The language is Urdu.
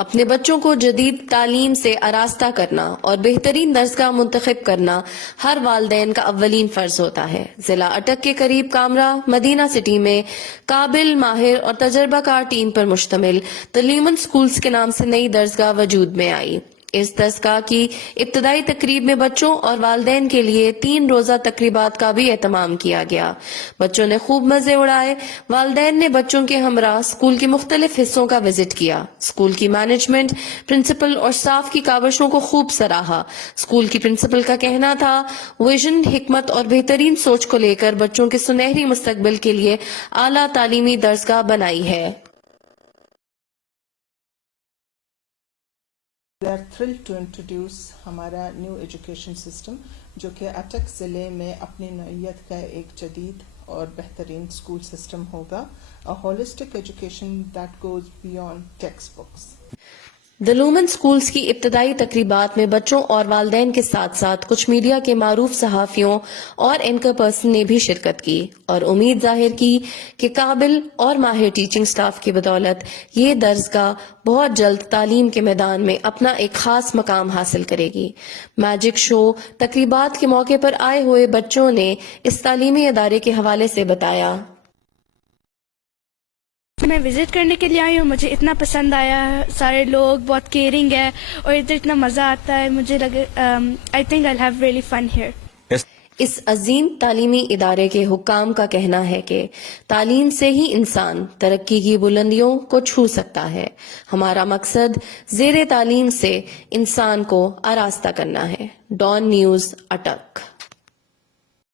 اپنے بچوں کو جدید تعلیم سے آراستہ کرنا اور بہترین درسگاہ منتخب کرنا ہر والدین کا اولین فرض ہوتا ہے۔ ضلع اٹک کے قریب کامرا مدینہ سٹی میں قابل، ماہر اور تجربہ کار ٹیم پر مشتمل دی لیومن اسکولز کے نام سے نئی درسگاہ وجود میں آئی۔ اس درسگاہ کی ابتدائی تقریب میں بچوں اور والدین کے لیے 3 روزہ تقریبات کا بھی اہتمام کیا گیا۔ بچوں نے خوب مزے اڑائے۔ والدین نے بچوں کے ہمراہ اسکول کے مختلف حصوں کا وزٹ کیا۔ اسکول کی مینجمنٹ، پرنسپل اور اسٹاف کی کاوشوں کو خوب سراہا۔ اسکول کی پرنسپل کا کہنا تھا ویژن، حکمت اور بہترین سوچ کو لے کر بچوں کے سنہری مستقبل کے لیے اعلیٰ تعلیمی درسگاہ بنائی ہے۔ We are thrilled to introduce ہمارا نیو ایجوکیشن سسٹم جو کہ اٹک ضلع میں اپنی نوعیت کا ایک جدید اور بہترین اسکول سسٹم ہوگا، a holistic education that goes beyond textbooks۔ The Lumen schools کی ابتدائی تقریبات میں بچوں اور والدین کے ساتھ ساتھ کچھ میڈیا کے معروف صحافیوں اور اینکر پرسن نے بھی شرکت کی اور امید ظاہر کی کہ قابل اور ماہر ٹیچنگ سٹاف کی بدولت یہ درسگاہ بہت جلد تعلیم کے میدان میں اپنا ایک خاص مقام حاصل کرے گی۔ میجک شو تقریبات کے موقع پر آئے ہوئے بچوں نے اس تعلیمی ادارے کے حوالے سے بتایا۔ میں وزٹ کرنے کے لیے آئی ہوں، مجھے اتنا پسند آیا، سارے لوگ بہت کیئرنگ ہے اور ادھر اتنا مزہ آتا ہے، مجھے لگے I think I have really fun here. اس عظیم تعلیمی ادارے کے حکام کا کہنا ہے کہ تعلیم سے ہی انسان ترقی کی بلندیوں کو چھو سکتا ہے۔ ہمارا مقصد زیر تعلیم سے انسان کو آراستہ کرنا ہے۔ ڈان نیوز، اٹک۔